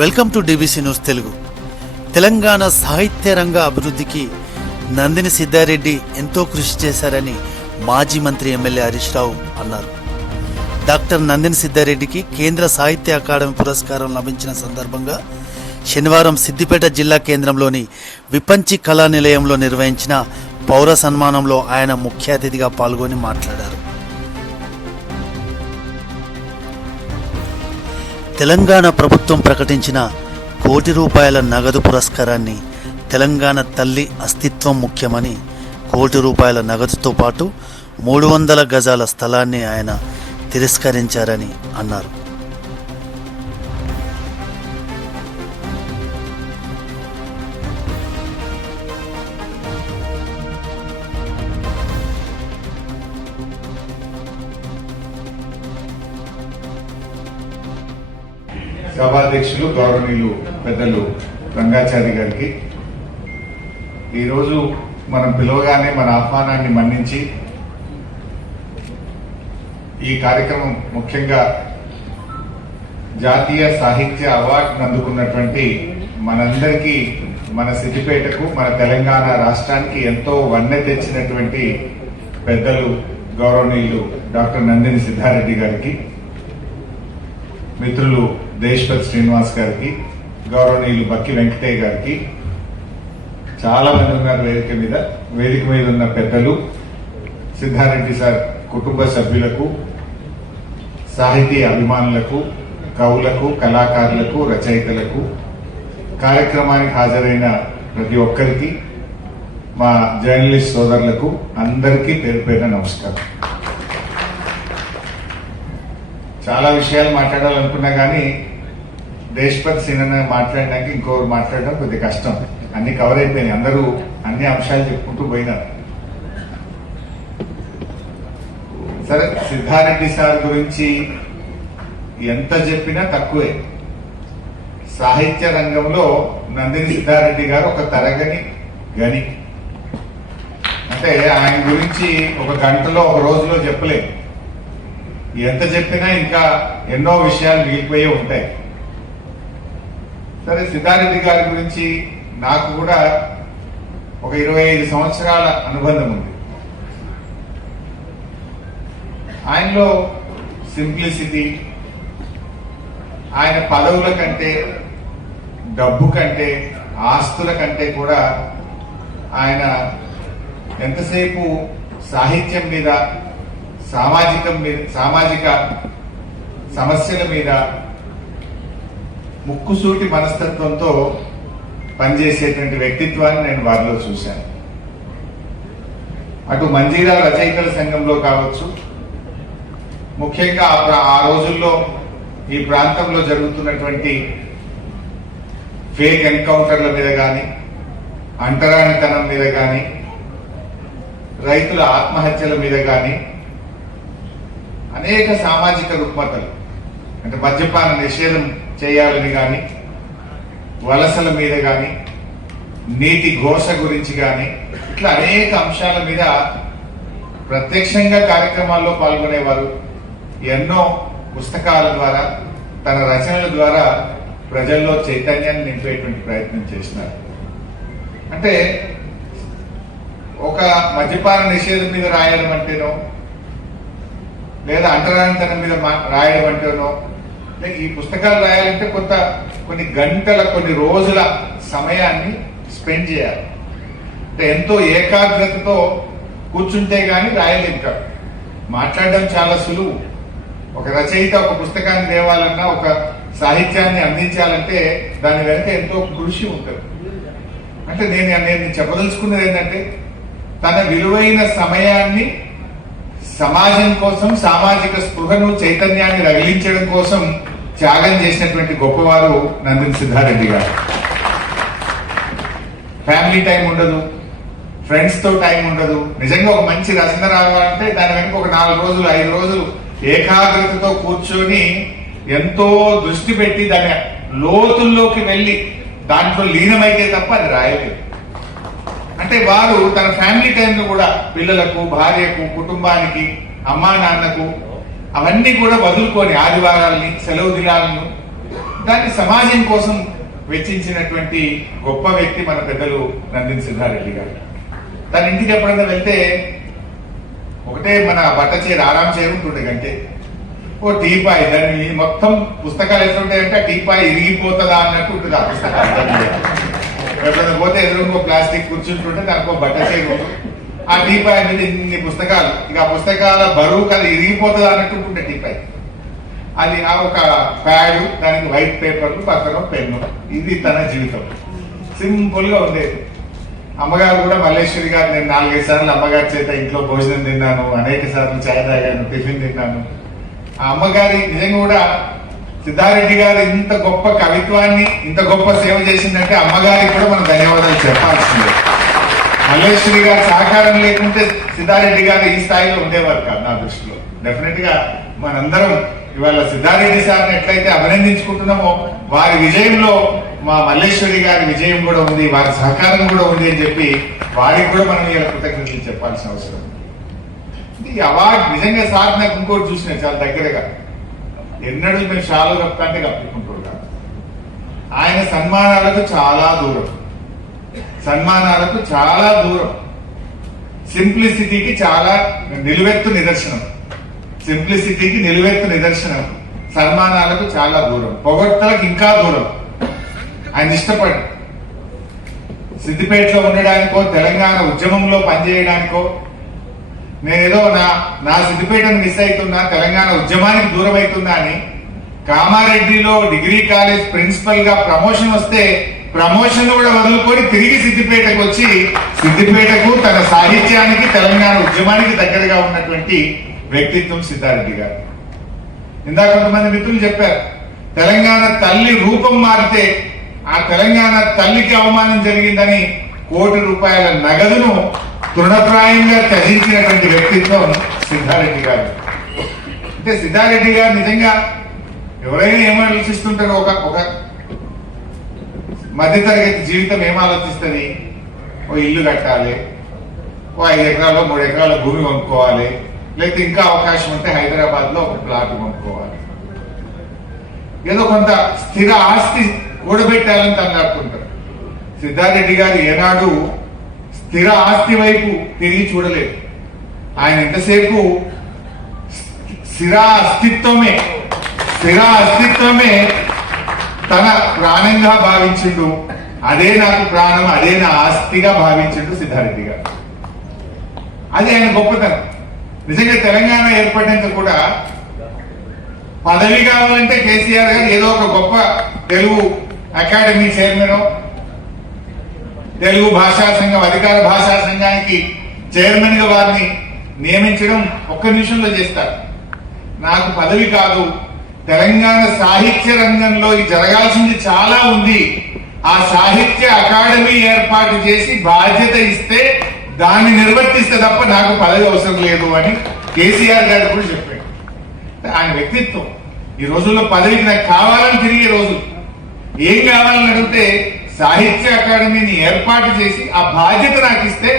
Welcome to DBC news Telugu. Telangana సాహిత్య రంగ అభివృద్ధికి నందిని సిద్ధారెడ్డి ఎంతో కృషి చేశారని మాజీ మంత్రి ఎమ్మెల్యే హరీష్ రావు అన్నారు. డాక్టర్ నందిని సిద్ధారెడ్డికి కేంద్ర సాహిత్య అకాడమీ పురస్కారం లభించిన సందర్భంగా శనివారం సిద్దిపేట జిల్లా కేంద్రంలోని విపంచి కళా నిలయంలో నిర్వహించిన పౌర సన్మానంలో ఆయన ముఖ్య అతిథిగా పాల్గొని మాట్లాడారు. తెలంగాణ ప్రభుత్వం ప్రకటించిన ₹1,00,00,000 నగదు పురస్కారాన్ని తెలంగాణ తల్లి అస్తిత్వం ముఖ్యమని ₹1,00,00,000 నగదుతో పాటు 300 గజాల స్థలాన్ని ఆయన తిరస్కరించారని అన్నారు. సభాధ్యక్షులు గౌరవనీయులు పెద్దలు రంగాచారి గారికి ఈరోజు మనం పిలవగానే మన ఆహ్వానాన్ని మన్నించి ఈ కార్యక్రమం ముఖ్యంగా జాతీయ సాహిత్య అవార్డును అందుకున్నటువంటి మనందరికీ, మన సిద్దిపేటకు, మన తెలంగాణ రాష్ట్రానికి ఎంతో వన్నె తెచ్చినటువంటి పెద్దలు గౌరవనీయులు డాక్టర్ నందిని సిద్ధారెడ్డి గారికి, మిత్రులు దేశ్పతి శ్రీనివాస్ గారికి, గౌరవనీయులు బక్కి వెంకటయ్య గారికి, చాలా మంది ఉన్నారు వేదిక మీద ఉన్న పెద్దలు, సిద్ధారెడ్డి సార్ కుటుంబ సభ్యులకు, సాహితీ అభిమానులకు, కవులకు, కళాకారులకు, రచయితలకు, కార్యక్రమానికి హాజరైన ప్రతి ఒక్కరికి, మా జర్నలిస్ట్ సోదరులకు అందరికీ పేరు పేరున నమస్కారం. చాలా విషయాలు మాట్లాడాలనుకున్నా కానీ దేశ్పతి సినిమా మాట్లాడడానికి ఇంకొకరు మాట్లాడడం కొద్దిగా కష్టం. అన్ని కవర్ అయిపోయినాయి, అందరూ అన్ని అంశాలు చెప్పుకుంటూ పోయినారు. సరే, సిద్ధారెడ్డి సార్ గురించి ఎంత చెప్పినా తక్కువే. సాహిత్య రంగంలో నందిని సిద్ధారెడ్డి గారు ఒక తరగని గని. అంటే ఆయన గురించి ఒక గంటలో, ఒక రోజులో చెప్పలేము. ఎంత చెప్పినా ఇంకా ఎన్నో విషయాలు మిగిలిపోయే ఉంటాయి. సరే, సిద్ధారెడ్డి గారి గురించి నాకు కూడా ఒక 25 సంవత్సరాల అనుబంధం ఉంది. ఆయనలో సింప్లిసిటీ, ఆయన పదవుల కంటే, డబ్బు కంటే, ఆస్తుల కంటే కూడా ఆయన ఎంతసేపు సాహిత్యం మీద, సామాజిక సమస్యల మీద ముక్కుసూటి మనస్తత్వంతో పనిచేసేటువంటి వ్యక్తిత్వాన్ని నేను వారిలో చూశాను. అటు మంజీరా రచయితల సంఘంలో కావచ్చు, ముఖ్యంగా ఆ రోజుల్లో ఈ ప్రాంతంలో జరుగుతున్నటువంటి ఫేక్ ఎన్కౌంటర్ల మీద కానీ, అంటరానితనం మీద కానీ, రైతుల ఆత్మహత్యల మీద కానీ, అనేక సామాజిక రుగ్మతలు, అంటే మద్యపాన నిషేధం చేయాలని కానీ, వలసల మీద కానీ, నీటి ఘోష గురించి కానీ, ఇట్లా అనేక అంశాల మీద ప్రత్యక్షంగా కార్యక్రమాల్లో పాల్గొనేవారు. ఎన్నో పుస్తకాల ద్వారా, తన రచనల ద్వారా ప్రజల్లో చైతన్యాన్ని నింపేటువంటి ప్రయత్నం చేసినారు. అంటే ఒక మద్యపాన నిషేధం మీద రాయడం అంటేనో, లేదా అంటరానితనం మీద రాయడం అంటేనో, ఈ పుస్తకాలు రాయాలంటే కొన్ని గంటల, కొన్ని రోజుల సమయాన్ని స్పెండ్ చేయాలి. అంటే ఎంతో ఏకాగ్రతతో కూర్చుంటే గానీ రాయలేం కాదు. మాట్లాడడం చాలా సులువు. ఒక రచయిత ఒక పుస్తకాన్ని తేవాలన్నా, ఒక సాహిత్యాన్ని అందించాలంటే దాని వెనుక ఎంతో కృషి ఉంటుంది. అంటే నేను చెప్పదలుచుకున్నది ఏంటంటే, తన విలువైన సమయాన్ని సమాజం కోసం, సామాజిక స్పృహను, చైతన్యాన్ని రగిలించడం కోసం త్యాగం చేసినటువంటి గొప్పవారు నందిని సిద్ధారెడ్డి గారు. ఫ్యామిలీ టైం ఉండదు, ఫ్రెండ్స్ తో టైం ఉండదు. నిజంగా ఒక మంచి రచన రావాలంటే దాని వెనుక ఒక 4 రోజులు, 5 రోజులు ఏకాగ్రతతో కూర్చొని ఎంతో దృష్టి పెట్టి దాని లోతుల్లోకి వెళ్లి దాంట్లో లీనమైతే తప్ప అది రాయలేదు. అంటే వారు తన ఫ్యామిలీ టైంను కూడా పిల్లలకు, భార్యకు, కుటుంబానికి, అమ్మా నాన్నకు అవన్నీ కూడా వదులుకొని ఆదివారాలని, సెలవు దినాలను దాన్ని సమాజం కోసం వెచ్చించినటువంటి గొప్ప వ్యక్తి మన పెద్దలు నందిని సిద్ధారెడ్డి గారు. తన ఇంటికి ఎప్పుడైనా వెళ్తే ఒకటే మన బట్ట చీర ఆరాం చీర ఉంటుండే కంటే ఓ టీపాయ్, దాన్ని మొత్తం పుస్తకాలు ఎట్లుంటాయంటే ఆ టీపాయ్ ఇరిగిపోతుందా అన్నట్టు ఉంటుంది ఆ పుస్తకాలు. ఎప్పుడైనా పోతే ఎదురుకో ప్లాస్టిక్ కూర్చుంటుంటే దానికి బట్ట చీర ఉంటుంది, ఆ టీపాయ్ మీద ఇన్ని పుస్తకాలు, ఇక ఆ పుస్తకాల బరువు కదా ఇరిగిపోతుందా అన్నట్టు ఉంటుండే టీపాయ్. అది ఆ ఒక ప్యాడ్, దానికి వైట్ పేపర్లు, పక్కన పెన్ను. ఇది తన జీవితం, సింపుల్ గా ఉండేది. అమ్మగారు కూడా మల్లేశ్వరి గారు, నేను 4-5 సార్లు అమ్మగారి చేత ఇంట్లో భోజనం తిన్నాను, అనేక సార్లు చాయ్ తాగాను, టిఫిన్ తిన్నాను. ఆ అమ్మగారి నిజంగా కూడా సిద్ధారెడ్డి గారు ఇంత గొప్ప కవిత్వాన్ని, ఇంత గొప్ప సేవ చేసిందంటే అమ్మగారికి కూడా మనం ధన్యవాదాలు చెప్పాల్సిందే. మల్లేశ్వరి గారి సహకారం లేకుంటే సిద్ధారెడ్డి గారు ఈ స్థాయిలో ఉండేవారు కాదు నా దృష్టిలో. డెఫినెట్ గా మనందరం ఇవాళ సిద్ధారెడ్డి సార్ని ఎట్లయితే అభినందించుకుంటున్నామో వారి విజయంలో మా మల్లేశ్వరి గారి విజయం కూడా ఉంది, వారి సహకారం కూడా ఉంది అని చెప్పి వారికి కూడా మనం ఇలా కృతజ్ఞతలు చెప్పాల్సిన అవసరం. ఈ అవార్డు నిజంగా సార్ నాకు ఇంకోటి చూసిన చాలా దగ్గరగా, ఎన్నడూ మేము షాలు కప్తాంటే కప్పుకుంటారు కాదు. ఆయన సన్మానాలకు చాలా దూరం, సన్మానాలకు చాలా దూరం, సింప్లిసిటీకి చాలా నిలువెత్తు నిదర్శనం, సింప్లిసిటీకి నిలువెత్తు నిదర్శనం, సన్మానాలకు చాలా దూరం, పొగడ్తలకు ఇంకా దూరం. ఆయన ఇష్టపడి సిద్దిపేటలో ఉండడానికో తెలంగాణ ఉద్యమంలో పనిచేయడానికో, నేనేదో నా సిద్దిపేటను మిస్ అవుతున్నా, తెలంగాణ ఉద్యమానికి దూరం అవుతున్నా అని కామారెడ్డిలో డిగ్రీ కాలేజ్ ప్రిన్సిపల్ గా ప్రమోషన్ వస్తే ప్రమోషన్ కూడా వదులుకొని తిరిగి సిద్దిపేటకు వచ్చి సిద్దిపేటకు తన సాహిత్యానికి తెలంగాణ ఉద్యమానికి దగ్గరగా ఉన్నటువంటి వ్యక్తిత్వం సిద్ధారెడ్డి గారు. ఇందాక కొంతమంది మిత్రులు చెప్పారు, తెలంగాణ తల్లి రూపం మారితే ఆ తెలంగాణ తల్లికి అవమానం జరిగిందని ₹1,00,00,000 నగదును తృణప్రాయంగా త్యజించినటువంటి వ్యక్తిత్వం సిద్ధారెడ్డి గారు. అంటే సిద్ధారెడ్డి గారు నిజంగా ఎవరైనా ఏం ఆలోచిస్తుంటారో, ఒక మధ్యతరగతి జీవితం ఏం ఆలోచిస్తుంది, ఓ ఇల్లు కట్టాలి, ఓ 5 ఎకరాలు 3 ఎకరాల భూమి కొనుక్కోవాలి, లేకపోతే ఇంకా అవకాశం ఉంటే హైదరాబాద్ లో ఒక ప్లాట్ కొనుక్కోవాలి, ఏదో కొంత స్థిర ఆస్తి కూడబెట్టాలని తన్నాడుతుంటారు. సిద్ధారెడ్డి గారు ఏనాడు స్థిర ఆస్తి వైపు తిరిగి చూడలేదు. ఆయన ఎంతసేపు స్థిర అస్తిత్వమే తన ప్రాణంగా భావించిండు. అదే నాకు ప్రాణం, అదే నా ఆస్తిగా భావించిండు సిద్ధారెడ్డి గారు. అది ఆయన గొప్పతనం. నిజంగా తెలంగాణ ఏర్పడినంత కూడా పదవి కావాలంటే కేసీఆర్ గారు ఏదో ఒక గొప్ప తెలుగు అకాడమీ చైర్మన్, తెలుగు భాషా సంఘం అధికార భాషా సంఘానికి చైర్మన్ గా వారిని నియమించడం ఒక్క నిమిషంలో చేస్తారు. నాకు పదవి కాదు, తెలంగాణ సాహిత్య రంగంలో జరగాల్సింది చాలా ఉంది, ఆ సాహిత్య అకాడమీ ఏర్పాటు చేసి బాధ్యత ఇస్తే దాన్ని నిర్వర్తిస్తే తప్ప నాకు పదవి అవసరం లేదు అని కేసీఆర్ గారు కూడా చెప్పాడు. ఆయన వ్యక్తిత్వం. ఈ రోజుల్లో పదవికి నాకు కావాలని తిరిగే రోజు, ఏం కావాలని అడిగితే సాహిత్య అకాడమీని ఏర్పాటు చేసి ఆ బాధ్యత నాకు ఇస్తే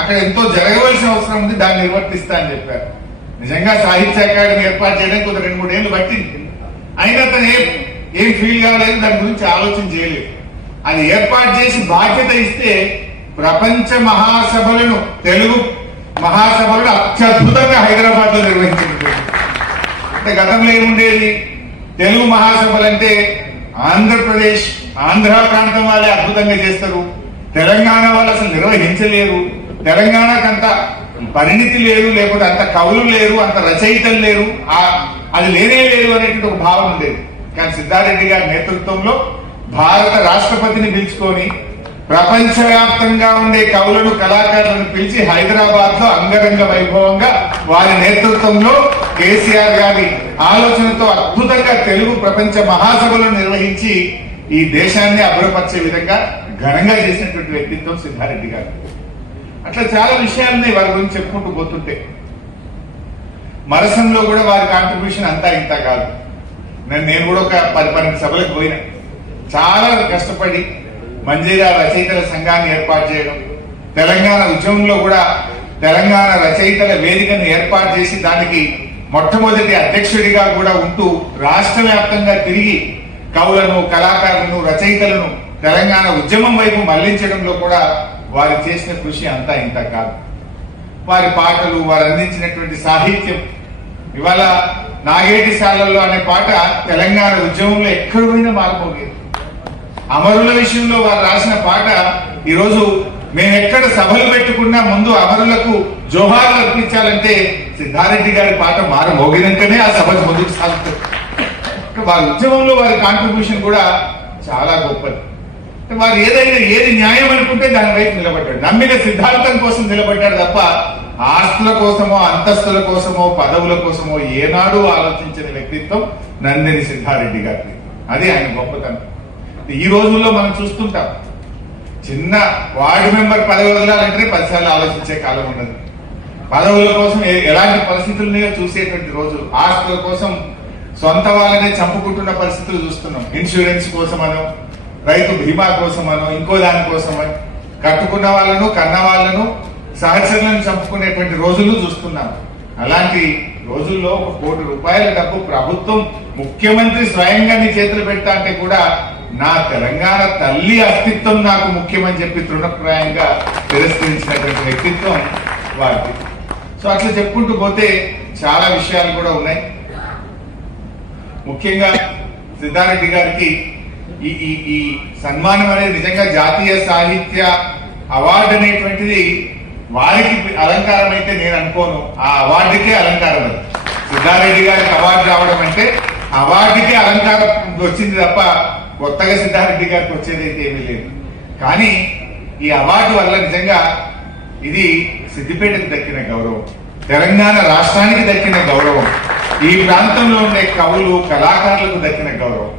అక్కడ ఎంతో జరగవలసిన అవసరం ఉంది, దాన్ని నిర్వర్తిస్తా అని చెప్పారు. నిజంగా సాహిత్య అకాడమీ ఏర్పాటు చేయడానికి ఒక 2-3 ఏళ్ళు పట్టింది. అయినా తను ఏం ఫీల్ కాలేదు, దాని గురించి ఆలోచన చేయలేదు. అది ఏర్పాటు చేసి బాధ్యత ఇస్తే ప్రపంచ మహాసభలను, తెలుగు మహాసభలను అత్యద్భుతంగా హైదరాబాద్ లో నిర్వహించినటువంటి. అంటే గతంలో ఏముండేది, తెలుగు మహాసభలు అంటే ఆంధ్రప్రదేశ్, ఆంధ్ర ప్రాంతం వాళ్ళే అద్భుతంగా చేస్తారు, తెలంగాణ వాళ్ళు అసలు నిర్వహించలేరు, తెలంగాణకు అంత పరిణితి లేదు, లేకపోతే అంత కవులు లేరు, అంత రచయితలు లేరు, అది లేనే లేదు అనేటువంటి ఒక భావం ఉండేది. కానీ సిద్ధారెడ్డి గారి నేతృత్వంలో భారత రాష్ట్రపతిని పిలుచుకొని ప్రపంచవ్యాప్తంగా ఉండే కవులను, కళాకారులను పిలిచి హైదరాబాద్ లో అంగరంగ వైభవంగా వారి నేతృత్వంలో కేసీఆర్ గారి ఆలోచనతో అద్భుతంగా తెలుగు ప్రపంచ మహాసభలను నిర్వహించి ఈ దేశాన్ని అభివృద్ధి విధంగా ఘనంగా చేసినటువంటి వ్యక్తిత్వం సిద్ధారెడ్డి గారు. అట్లా చాలా విషయాలున్నాయి వారి గురించి చెప్పుకుంటూ పోతుంటే. మరసంలో కూడా వారి కాంట్రిబ్యూషన్ అంతా ఇంత కాదు. నేను కూడా ఒక 10-12 సభలకు పోయినా, చాలా కష్టపడి మంజీరా రచయితల సంఘాన్ని ఏర్పాటు చేయడం, తెలంగాణ ఉద్యమంలో కూడా తెలంగాణ రచయితల వేదికను ఏర్పాటు చేసి దానికి మొట్టమొదటి అధ్యక్షుడిగా కూడా ఉంటూ రాష్ట్ర వ్యాప్తంగా తిరిగి కవులను, కళాకారులను, రచయితలను తెలంగాణ ఉద్యమం వైపు మళ్లించడంలో కూడా వారు చేసిన కృషి అంతా ఇంత కాదు. వారి పాటలు, వారు అందించినటువంటి సాహిత్యం, ఇవాళ నాగేటి శాలల్లో అనే పాట తెలంగాణ ఉద్యమంలో ఎక్కడ పోయినా మారిపోలేదు. అమరుల విషయంలో వారు రాసిన పాట ఈరోజు మేము ఎక్కడ సభలు పెట్టుకున్నా ముందు అమరులకు జోహార్లు అర్పించాలంటే సిద్ధారెడ్డి గారి పాట మోగినాకనే ఆ సభ ముందుకు సాగుతుంది. వారి ఉద్యమంలో వారి కాంట్రిబ్యూషన్ కూడా చాలా గొప్పది. వారు ఏది న్యాయం అనుకుంటే దాని వైపు నిలబడ్డాడు, నమ్మిన సిద్ధాంతం కోసం నిలబడ్డాడు తప్ప ఆస్తుల కోసమో, అంతస్తుల కోసమో, పదవుల కోసమో ఏనాడు ఆలోచించిన వ్యక్తిత్వం నందిని సిద్ధారెడ్డి గారిది. అది ఆయన గొప్పతనం. ఈ రోజుల్లో మనం చూస్తుంటాం, చిన్న వార్డు మెంబర్ పదవి వదలాలంటే 10 సార్లు ఆలోచించే కాలం ఉన్నది. పదవుల కోసం ఎలాంటి పరిస్థితులున్నాయో చూసేటువంటి రోజులు. ఆస్తుల కోసం సొంత వాళ్ళనే చంపుకుంటున్న పరిస్థితులు చూస్తున్నాం. ఇన్సూరెన్స్ కోసమనో, రైతు బీమా కోసమనో, ఇంకో దాని కోసమని కట్టుకున్న వాళ్ళను, కన్న వాళ్ళను, సహచరులను చంపుకునేటువంటి రోజులు చూస్తున్నాం. అలాంటి రోజుల్లో 1 కోటి రూపాయల డబ్బు ప్రభుత్వం, ముఖ్యమంత్రి స్వయంగా నీ చేతులు పెడతా అంటే కూడా నా తెలంగాణ తల్లి అస్తిత్వం నాకు ముఖ్యమని చెప్పి తృణప్రాయంగా తిరస్కరించినటువంటి వ్యక్తిత్వం వారిది. సో అట్లా చెప్పుకుంటూ పోతే చాలా విషయాలు కూడా ఉన్నాయి. ముఖ్యంగా సిద్ధారెడ్డి గారికి ఈ సన్మానం అనేది నిజంగా జాతీయ సాహిత్య అవార్డు అనేటువంటిది వారికి అలంకారం అయితే నేను అనుకోను. ఆ అవార్డుకే అలంకారం. అది సిద్ధారెడ్డి గారికి అవార్డు రావడం అంటే అవార్డుకే అలంకారం వచ్చింది తప్ప కొత్తగా సిద్ధారెడ్డి గారికి వచ్చేది అయితే ఏమీ లేదు. కానీ ఈ అవార్డు వల్ల నిజంగా ఇది సిద్దిపేటకు దక్కిన గౌరవం, తెలంగాణ రాష్ట్రానికి దక్కిన గౌరవం, ఈ ప్రాంతంలో ఉండే కవులు, కళాకారులకు దక్కిన గౌరవం.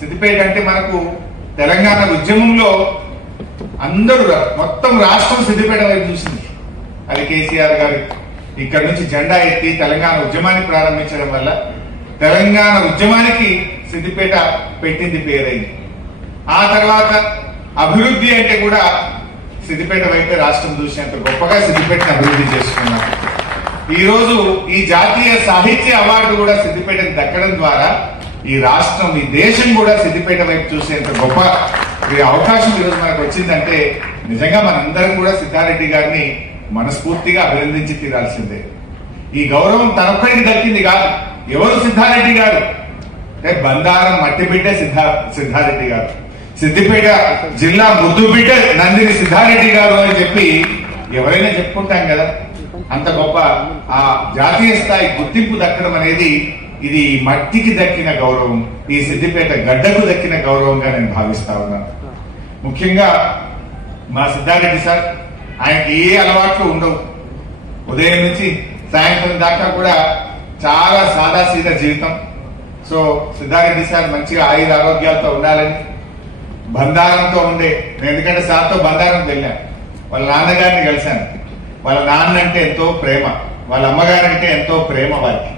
సిద్దిపేట అంటే మనకు తెలంగాణ ఉద్యమంలో అందరూ మొత్తం రాష్ట్రం సిద్దిపేట వైపు చూసింది. అది కేసీఆర్ గారు ఇక్కడ నుంచి జెండా ఎత్తి తెలంగాణ ఉద్యమాన్ని ప్రారంభించడం వల్ల తెలంగాణ ఉద్యమానికి సిద్దిపేట పెట్టింది పేరైంది. ఆ తర్వాత అభివృద్ధి అంటే కూడా సిద్దిపేట వైపే రాష్ట్రం చూసినంత గొప్పగా సిద్దిపేటను అభివృద్ధి చేసుకున్నారు. ఈ రోజు ఈ జాతీయ సాహిత్య అవార్డు కూడా సిద్దిపేటకు దక్కడం ద్వారా ఈ రాష్ట్రం, ఈ దేశం కూడా సిద్దిపేట వైపు చూసేంత గొప్ప అవకాశం ఈరోజు మనకు వచ్చిందంటే నిజంగా మనందరం కూడా సిద్ధారెడ్డి గారిని మనస్ఫూర్తిగా అభినందించి తీరాల్సిందే. ఈ గౌరవం తనొక్కడికి దక్కింది కాదు. ఎవరు సిద్ధారెడ్డి గారు? బండారం మట్టి బిడ్డ సిద్ధారెడ్డి గారు, సిద్దిపేట జిల్లా ముద్దు బిడ్డ నందిని సిద్ధారెడ్డి గారు అని చెప్పి ఎవరైనా చెప్పుకుంటాం కదా. అంత గొప్ప ఆ జాతీయ స్థాయి గుర్తింపు దక్కడం అనేది ఇది మట్టికి దక్కిన గౌరవం, ఈ సిద్దిపేట గడ్డకు దక్కిన గౌరవంగా నేను భావిస్తా ఉన్నాను. ముఖ్యంగా మా సిద్ధారెడ్డి సార్, ఆయనకి ఏ అలవాట్లు ఉండవు. ఉదయం నుంచి సాయంత్రం దాకా కూడా చాలా సాదాసీదా జీవితం. సో సిద్ధారెడ్డి సార్ మంచిగా ఆయుర ఆరోగ్యాలతో ఉండాలని, బంధారంతో ఉండే, నేను ఎందుకంటే సార్తో బంధారం వెళ్ళాను, వాళ్ళ నాన్నగారిని కలిశాను. వాళ్ళ నాన్న అంటే ఎంతో ప్రేమ, వాళ్ళ అమ్మగారంటే ఎంతో ప్రేమ. వారికి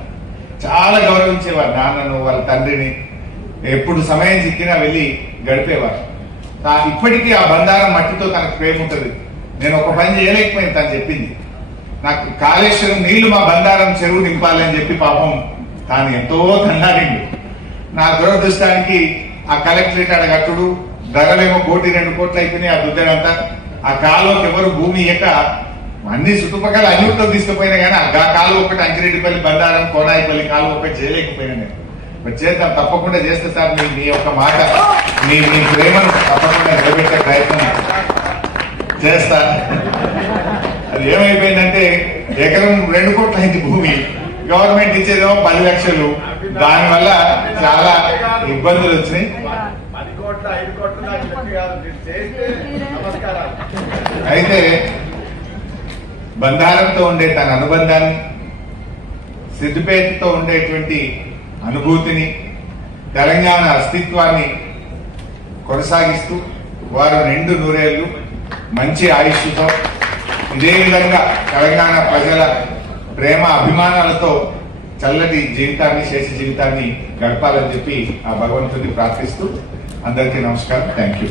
చాలా గౌరవించేవారు నాన్నను, వాళ్ళ తండ్రిని. ఎప్పుడు సమయం చిక్కినా వెళ్ళి గడిపేవారు. ఇప్పటికీ ఆ బంధారం మట్టితో తనకు ప్రేమ ఉంటుంది. నేను ఒక పని చేయలేకపోయింది, తను చెప్పింది నాకు, కాళేశ్వరం నీళ్లు మా బంధారం చెరువు నింపాలని చెప్పి పాపం తాను ఎంతో తన్నాడిండు. నా దురదృష్టానికి ఆ కలెక్టరేట్ ఆడ కట్టుడు, ధరలేమో 1-2 కోట్లు అయిపోయినాయి. ఆ దుద్దడంతా ఆ కాలువకి ఎవరు భూమి ఇయ్యక అన్ని చుట్టుపక్కల అన్నింటిలో తీసుకుపోయినా కానీ ఆ కాలువ ఒకటి అంకిరెడ్డిపల్లి, బండారం, కోనాయిపల్లి కాలువ ఒకటి చేయలేకపోయినా నేను. చేద్దాం, తప్పకుండా చేస్తే సార్. మీ యొక్క మాట, మీ ప్రేమను తప్పకుండా నిలబెట్టే ప్రయత్నం చేస్తా. అది ఏమైపోయిందంటే ఎకరం 2 కోట్ల అయింది భూమి, గవర్నమెంట్ ఇచ్చేదేమో 10 లక్షలు. దానివల్ల చాలా ఇబ్బందులు వచ్చినాయి. అయితే బంధారంతో ఉండే తన అనుబంధాన్ని, సిద్దిపేటతో ఉండేటువంటి అనుభూతిని, తెలంగాణ అస్తిత్వాన్ని కొనసాగిస్తూ వారు 2 నూరేళ్లు మంచి ఆయుష్తో ఇదే విధంగా తెలంగాణ ప్రజల ప్రేమ అభిమానాలతో చల్లటి జీవితాన్ని, శేష జీవితాన్ని గడపాలని చెప్పి ఆ భగవంతుడిని ప్రార్థిస్తూ అందరికీ నమస్కారం. Thank you.